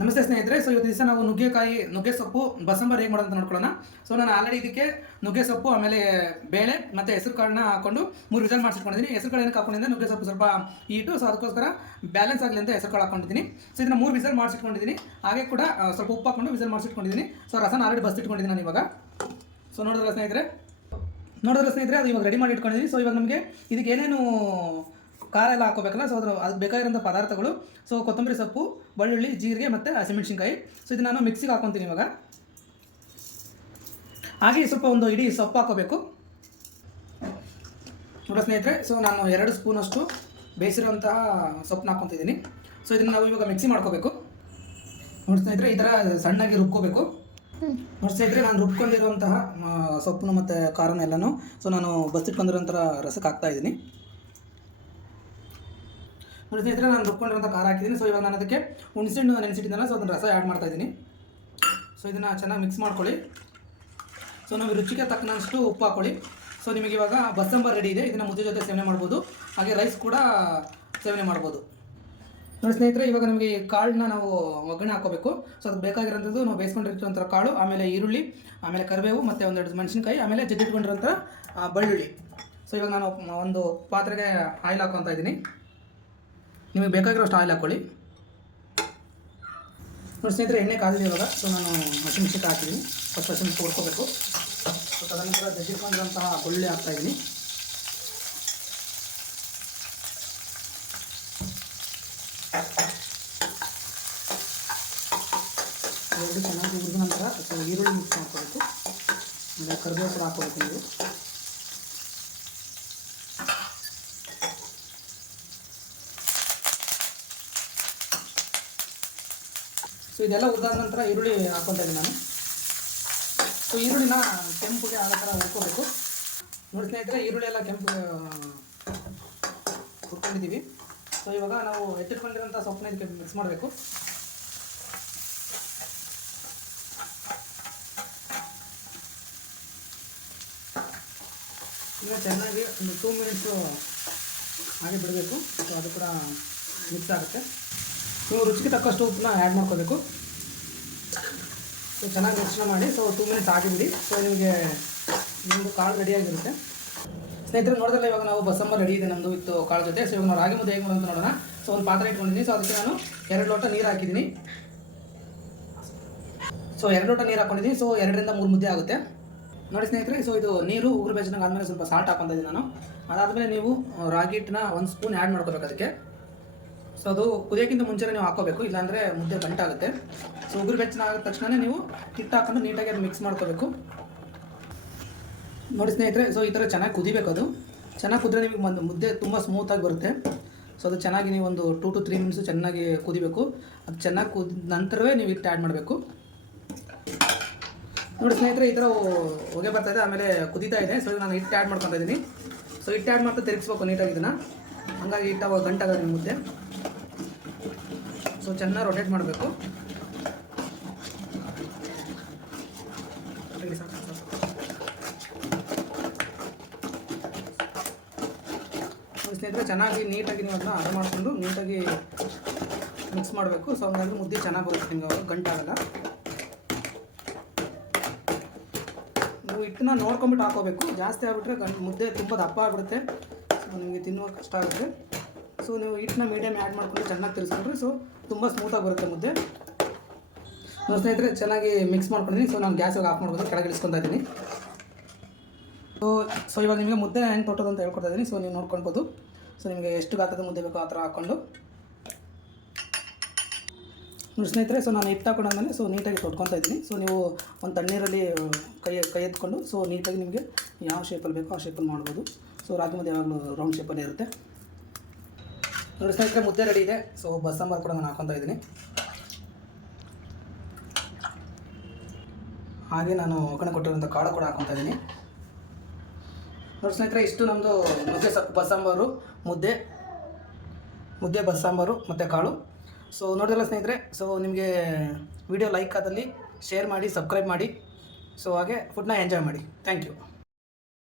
ನಮಸ್ತೆ ಸ್ನೇಹಿತರೆ. ಸೊ ಇವತ್ತು ದಿವಸ ನಾವು ನುಗ್ಗೆ ಸೊಪ್ಪು ಬಸಂಬರ್ ಹೇಗೆ ಮಾಡೋದು ನೋಡ್ಕೊಳ್ಳೋಣ. ಸೊ ನಾನು ಆಲ್ರೆಡಿ ಇದಕ್ಕೆ ನುಗ್ಗೆ ಸೊಪ್ಪು ಆಮೇಲೆ ಬೇಳೆ ಮತ್ತು ಹೆಸರು ಕಾಳನ್ನ ಹಾಕೊಂಡು 3 ವಿಸಲ್ ಮಾಡಿಸಿಟ್ಕೊಂಡಿದ್ದೀನಿ. ಹೆಸರು ಕಾಳು ಏನಕ್ಕೆ ಹಾಕೊಂಡಿದ್ದೆ, ನುಗ್ಗೆ ಸೊಪ್ಪು ಸ್ವಲ್ಪ ಹೀಟು, ಸೊ ಅದಕ್ಕೋಸ್ಕರ ಬ್ಯಾಲೆನ್ಸ್ ಆಗಲಿ ಅಂತ ಹೆಸರು ಕಾಳು ಹಾಕೊಂಡಿದ್ದೀನಿ. ಸೊ ಇದನ್ನು 3 ವಿಸಲ್ ಮಾಡಿಸಿಟ್ಕೊಂಡಿದ್ದೀನಿ. ಹಾಗೆ ಕೂಡ ಸ್ವಲ್ಪ ಉಪ್ಪು ಹಾಕೊಂಡು ವಿಸಲ್ ಮಾಡಿಸಿಟ್ಕೊಂಡಿದ್ದೀನಿ. ಸೊ ರಸನ ಆಲ್ರೆಡಿ ಬಸ್ತಿಟ್ಕೊಂಡಿದ್ದೀನಿ ನಾನು ಇವಾಗ. ಸೊ ನೋಡಿದ್ರಲ್ಲ ಸ್ನೇಹಿತರೆ, ಅದು ಇವಾಗ ರೆಡಿ ಮಾಡಿ ಇಟ್ಕೊಂಡಿದ್ದೀನಿ. ಸೊ ಇವಾಗ ನಮಗೆ ಇದಕ್ಕೆ ಏನೇನು ಖಾರ ಎಲ್ಲ ಹಾಕೋಬೇಕಲ್ಲ, ಸೊ ಅದಕ್ಕೆ ಬೇಕಾಗಿರೋಂಥ ಪದಾರ್ಥಗಳು. ಸೊ ಕೊತ್ತಂಬರಿ ಸೊಪ್ಪು, ಬೆಳ್ಳುಳ್ಳಿ, ಜೀರಿಗೆ ಮತ್ತು ಹಸಿಮೆಣಸಿನ್ಕಾಯಿ. ಸೊ ಇದು ನಾನು ಮಿಕ್ಸಿಗೆ ಹಾಕೊತೀನಿ ಇವಾಗ. ಹಾಗೆ ಸ್ವಲ್ಪ ಒಂದು ಇಡೀ ಸೊಪ್ಪು ಹಾಕೋಬೇಕು ನೋಡಿ ಸ್ನೇಹಿತರೆ. ಸೊ ನಾನು 2 ಸ್ಪೂನಷ್ಟು ಬೇಯಿಸಿರೋಂತಹ ಸೊಪ್ಪನ್ನ ಹಾಕೊತಿದ್ದೀನಿ. ಸೊ ಇದನ್ನು ನಾವು ಇವಾಗ ಮಿಕ್ಸಿ ಮಾಡ್ಕೋಬೇಕು ನೋಡಿ ಸ್ನೇಹಿತರೆ. ಈ ಥರ ಸಣ್ಣಾಗಿ ರುಬ್ಕೋಬೇಕು ನೋಡಿ ಸ್ನೇಹಿತರೆ. ನಾನು ರುಬ್ಕೊಂಡಿರುವಂತಹ ಸೊಪ್ಪು ಮತ್ತು ಖಾರನ ಎಲ್ಲನೂ ಸೊ ನಾನು ಬಸ್ತಿಟ್ಕೊಂಡಿರೋಂಥ ರಸಕ್ಕೆ ಹಾಕ್ತಾಯಿದ್ದೀನಿ ನೋಡಿ ಸ್ನೇಹಿತರೆ. ನಾನು ರುಬ್ಕೊಂಡಿರೋಂಥ ಖಾರ ಹಾಕಿದ್ದೀನಿ. ಸೊ ಇವಾಗ ನಾನು ಅದಕ್ಕೆ ಹುಣಸೆಹಣ್ಣು ನೆನೆಸಿಟ್ಟಿದ್ದಲ್ಲ, ಸೊ ಅದನ್ನು ರಸ ಆ್ಯಡ್ ಮಾಡ್ತಾಯಿದ್ದೀನಿ. ಸೊ ಇದನ್ನು ಚೆನ್ನಾಗಿ ಮಿಕ್ಸ್ ಮಾಡ್ಕೊಳ್ಳಿ. ಸೊ ನಾವು ರುಚಿಗೆ ತಕ್ಕನಷ್ಟು ಉಪ್ಪು ಹಾಕ್ಕೊಳ್ಳಿ. ಸೊ ನಿಮಗೆ ಇವಾಗ ಬಸಂಬರ್ ರೆಡಿ ಇದೆ. ಇದನ್ನು ಮುದ್ದೆ ಜೊತೆ ಸೇವನೆ ಮಾಡ್ಬೋದು, ಹಾಗೆ ರೈಸ್ ಕೂಡ ಸೇವನೆ ಮಾಡ್ಬೋದು ನೋಡಿ ಸ್ನೇಹಿತರೆ. ಇವಾಗ ನಮಗೆ ಕಾಳನ್ನ ನಾವು ಒಗ್ಗರಣೆ ಹಾಕೋಬೇಕು. ಸೊ ಅದಕ್ಕೆ ಬೇಕಾಗಿರೋಂಥದ್ದು ನಾವು ಬೇಯಿಸ್ಕೊಂಡಿರೋಂಥ ಕಾಳು, ಆಮೇಲೆ ಈರುಳ್ಳಿ, ಆಮೇಲೆ ಕರಿಬೇವು ಮತ್ತು 1-2 ಮೆಣಸಿನ್ಕಾಯಿ, ಆಮೇಲೆ ಜಜ್ಜಿಟ್ಕೊಂಡಿರೋಂಥ ಬೆಳ್ಳುಳ್ಳಿ. ಸೊ ಇವಾಗ ನಾನು ಒಂದು ಪಾತ್ರೆಗೆ ಆಯಿಲ್ ಹಾಕ್ಕೊತಾ ಇದ್ದೀನಿ. ನಿಮಗೆ ಬೇಕಾಗಿರೋಷ್ಟು ಆಯಿಲ್ ಹಾಕ್ಕೊಳ್ಳಿ ನೋಡಿ ಸ್ನೇಹಿತರೆ. ಎಣ್ಣೆ ಕಾದಿದೆ ಇವಾಗ. ಸೊ ನಾನು ಹಸಿಮೆಣಸಿನ್ಕಾಯಿ ಹಾಕಿದ್ದೀನಿ. ಫಸ್ಟ್ ಹಸಿಮೆಣಸಿನ್ಕಾಯಿ ಹುಡ್ಕೋಬೇಕು. ಸೊ ತದನಂತರ ಜಜ್ಜಿಟ್ಕೊಂಡಿರೋಂತಹ ಬೆಳ್ಳುಳ್ಳಿ ಹಾಕ್ತಾಯಿದ್ದೀನಿ. ಎರಡು ಚೆನ್ನಾಗಿ ಹುರಿದ ನಂತರ ಈರುಳ್ಳಿ ಮಿಕ್ಸ್ ಮಾಡ್ಕೋಬೇಕು. ಆಮೇಲೆ ಕರಿಬೇವು ಕೂಡ ಹಾಕ್ಕೋಬೇಕು ನೀವು. ಸೊ ಇದೆಲ್ಲ ಹುರಿದಾದ ನಂತರ ಈರುಳ್ಳಿ ಹಾಕ್ಕೊತಾ ಇದ್ದೀನಿ ನಾನು. ಸೊ ಈರುಳ್ಳಿನ ಕೆಂಪುಗೆ ಆ ಥರ ಹುರ್ಕೋಬೇಕು ನೋಡಿ ಸ್ನೇಹಿತರೆ. ಈರುಳ್ಳಿ ಎಲ್ಲ ಕೆಂಪು ಹುರ್ಕೊಂಡಿದ್ದೀವಿ. ಸೊ ಇವಾಗ ನಾವು ಎತ್ತಿಟ್ಕೊಂಡಿರೋಂಥ ಸೊಪ್ಪನ್ನ ಇದಕ್ಕೆ ಮಿಕ್ಸ್ ಮಾಡಬೇಕು. ಈಗ ಚೆನ್ನಾಗಿ ಒಂದು 2 ಮಿನಿಟ್ಸು ಹಾಗೆ ಬಿಡಬೇಕು. ಸೊ ಅದು ಕೂಡ ಮಿಕ್ಸ್ ಆಗುತ್ತೆ. ನೀವು ರುಚಿಗೆ ತಕ್ಕಷ್ಟು ಉಪ್ಪನ್ನ ಆ್ಯಡ್ ಮಾಡ್ಕೋಬೇಕು. ಸೊ ಚೆನ್ನಾಗಿ ಮಿಶ್ರಣ ಮಾಡಿ. So 2 minutes ಆಗಿಬಿಡಿ. ಸೊ ನಿಮಗೆ ನಿಮ್ಮದು ಕಾಳು ರೆಡಿಯಾಗಿರುತ್ತೆ ಸ್ನೇಹಿತರೆ. ನೋಡಿದ್ರೆ ಇವಾಗ ನಾವು ಬಸಂಬರ್ ರೆಡಿ ಇದೆ ನಮ್ಮದು ಇತ್ತು ಕಾಳು ಜೊತೆ. ಸೊ ಇವಾಗ ನಾವು ರಾಗಿ ಮುದ್ದೆ ಹೇಗೆ ಮಾಡೋದು ನೋಡೋಣ. ಸೊ ಒಂದು ಪಾತ್ರೆ ಇಟ್ಕೊಂಡಿದ್ದೀನಿ. ಸೊ ಅದಕ್ಕೆ ನಾನು 2 ಲೋಟ ನೀರು ಹಾಕಿದ್ದೀನಿ. ಸೊ 2 ಲೋಟ ನೀರು ಹಾಕ್ಕೊಂಡಿದ್ದೀನಿ. ಸೊ 2ರಿಂದ 3 ಮುದ್ದೆ ಆಗುತ್ತೆ ನೋಡಿ ಸ್ನೇಹಿತರೆ. ಸೊ ಇದು ನೀರು ಉಗುರು ಬೆಚ್ಚನಾಗ ಆದಮೇಲೆ ಸ್ವಲ್ಪ ಸಾಲ್ಟ್ ಹಾಕ್ಕೊತಾ ನಾನು. ಅದಾದಮೇಲೆ ನೀವು ರಾಗಿ ಹಿಟ್ಟನ್ನ 1 ಸ್ಪೂನ್ ಆ್ಯಡ್ ಮಾಡ್ಕೋಬೇಕು ಅದಕ್ಕೆ. ಸೊ ಅದು ಕುದಿಯೋಕ್ಕಿಂತ ಮುಂಚೆನೇ ನೀವು ಹಾಕೋಬೇಕು, ಇಲ್ಲಾಂದರೆ ಮುದ್ದೆ ಗಂಟಾಗುತ್ತೆ. ಸೊ ಉಗುರು ಬೆಚ್ಚನ ಆಗಿದ ತಕ್ಷಣ ನೀವು ಹಿಟ್ಟು ಹಾಕೊಂಡು ನೀಟಾಗಿ ಅದು ಮಿಕ್ಸ್ ಮಾಡ್ಕೋಬೇಕು ನೋಡಿ ಸ್ನೇಹಿತರೆ. ಸೊ ಈ ಥರ ಚೆನ್ನಾಗಿ ಕುದಿಬೇಕು. ಅದು ಚೆನ್ನಾಗಿ ಕುದ್ರೆ ನಿಮಗೆ ಒಂದು ಮುದ್ದೆ ತುಂಬ ಸ್ಮೂತಾಗಿ ಬರುತ್ತೆ. ಸೊ ಅದು ಚೆನ್ನಾಗಿ ನೀವು ಒಂದು 2 to 3 ಮಿನಿಟ್ಸು ಚೆನ್ನಾಗಿ ಕುದಿಬೇಕು. ಅದು ಚೆನ್ನಾಗಿ ಕುದಿದ ನಂತರವೇ ನೀವು ಹಿಟ್ಟು ಆ್ಯಡ್ ಮಾಡಬೇಕು ನೋಡಿ ಸ್ನೇಹಿತರೆ. ಈ ಥರ ಹೊಗೆ ಬರ್ತಾಯಿದೆ, ಆಮೇಲೆ ಕುದೀತಾ ಇದೆ. ಸೊ ನಾನು ಹಿಟ್ಟು ಆ್ಯಡ್ ಮಾಡ್ಕೊತಾ ಇದ್ದೀನಿ. ಸೊ ಹಿಟ್ಟು ಆ್ಯಡ್ ಮಾಡ್ತಾ ತಿರುಗಿಸ್ಬೇಕು ನೀಟಾಗಿ ಇದನ್ನು, ಹಂಗಾಗಿ ಹಿಟ್ಟು ಗಂಟಾಗೋದು ನಿಮ್ಮ ಮುದ್ದೆ. ಸೊ ಚೆನ್ನಾಗಿ ರೊಟೇಟ್ ಮಾಡಬೇಕು. ಸ್ನೇಹಿತರೆ ಚೆನ್ನಾಗಿ ನೀಟಾಗಿ ನೀವು ಅದನ್ನ ಅರ್ಧ ಮಾಡಿಕೊಂಡು ನೀಟಾಗಿ ಮಿಕ್ಸ್ ಮಾಡಬೇಕು. ಸೊ ಹಂಗಾಗಿ ಮುದ್ದೆ ಚೆನ್ನಾಗಿ ಬರುತ್ತೆ ನಿಮಗೆ, ಅವಾಗ ಗಂಟಾಗಲ್ಲ. ನೀವು ಹಿಟ್ಟನ್ನ ನೋಡ್ಕೊಂಬಿಟ್ಟು ಹಾಕೋಬೇಕು. ಜಾಸ್ತಿ ಆಗಿಬಿಟ್ರೆ ಮುದ್ದೆ ತುಂಬ ದಪ್ಪ ಆಗಿಬಿಡುತ್ತೆ. ಸೊ ನಿಮಗೆ ತಿನ್ನುವ ಕಷ್ಟ ಆಗುತ್ತೆ. ಸೊ ನೀವು ಹಿಟ್ಟನ್ನ ಮೀಡಿಯಮ್ ಆ್ಯಡ್ ಮಾಡ್ಕೊಂಡು ಚೆನ್ನಾಗಿ ತಿರ್ಸ್ಕೊಂಡ್ರೆ ಸೊ ತುಂಬ ಸ್ಮೂತಾಗಿ ಬರುತ್ತೆ ಮುದ್ದೆ ನೋಡಿ ಸ್ನೇಹಿತರೆ. ಚೆನ್ನಾಗಿ ಮಿಕ್ಸ್ ಮಾಡ್ಕೊಂಡಿದ್ದೀನಿ. ಸೊ ನಾನು ಗ್ಯಾಸಿಗೆ ಆಫ್ ಮಾಡ್ಬೋದು, ಕೆಳಗೆ ಇಳಿಸ್ಕೊತಾ ಇದ್ದೀನಿ. ಸೊ ಇವಾಗ ನಿಮಗೆ ಮುದ್ದೆ ಹೆಂಗೆ ತೊಟ್ಟೋದು ಅಂತ ಹೇಳ್ಕೊಡ್ತಾ ಇದ್ದೀನಿ. ಸೊ ನೀವು ನೋಡ್ಕೊಳ್ಬೋದು. ಸೊ ನಿಮಗೆ ಎಷ್ಟು ಗಾತ್ರದ ಮುದ್ದೆ ಬೇಕೋ ಆ ಥರ ಹಾಕ್ಕೊಂಡು ನೋಡಿ ಸ್ನೇಹಿತರೆ. ಸೊ ನಾನು ಹಿಟ್ಟು ಹಾಕೊಂಡಾದ್ಮೇಲೆ ಸೊ ನೀಟಾಗಿ ತೊಟ್ಕೊತಾ ಇದ್ದೀನಿ. ಸೊ ನೀವು ಒಂದು ತಣ್ಣೀರಲ್ಲಿ ಕೈ ಎತ್ಕೊಂಡು ಸೊ ನೀಟಾಗಿ ನಿಮಗೆ ಯಾವ ಶೇಪಲ್ಲಿ ಬೇಕೋ ಆ ಶೇಪಲ್ಲಿ ಮಾಡ್ಬೋದು. ಸೊ ರಾಗಿ ಮುದ್ದೆ ಯಾವಾಗಲೂ ರೌಂಡ್ ಶೇಪಲ್ಲೇ ಇರುತ್ತೆ ನೋಡಿ ಸ್ನೇಹಿತರೆ. ಮುದ್ದೆ ರೆಡಿ ಇದೆ. ಸೊ ಬಸಂಬರ್ ಕೂಡ ನಾನು ಹಾಕ್ಕೊತಾ ಇದ್ದೀನಿ. ಹಾಗೆ ನಾನು ಒಗ್ಗರಣೆ ಕೊಟ್ಟಿರೋಂಥ ಕಾಳು ಕೂಡ ಹಾಕ್ಕೊತಾ ಇದ್ದೀನಿ ನೋಡಿ ಸ್ನೇಹಿತರೆ. ಇಷ್ಟು ನಮ್ಮದು ನುಗ್ಗೆ ಸೊಪ್ಪು ಬಸಂಬರು, ಮುದ್ದೆ ಬಸ್ಸಾಂಬಾರು ಮತ್ತು ಕಾಳು. ಸೊ ನೋಡಿದ್ರಲ್ಲ ಸ್ನೇಹಿತರೆ. ಸೊ ನಿಮಗೆ ವಿಡಿಯೋ ಲೈಕ್ ಆದಲ್ಲಿ ಶೇರ್ ಮಾಡಿ, ಸಬ್ಸ್ಕ್ರೈಬ್ ಮಾಡಿ. ಸೊ ಹಾಗೆ ಫುಡ್ನ ಎಂಜಾಯ್ ಮಾಡಿ. Thank you.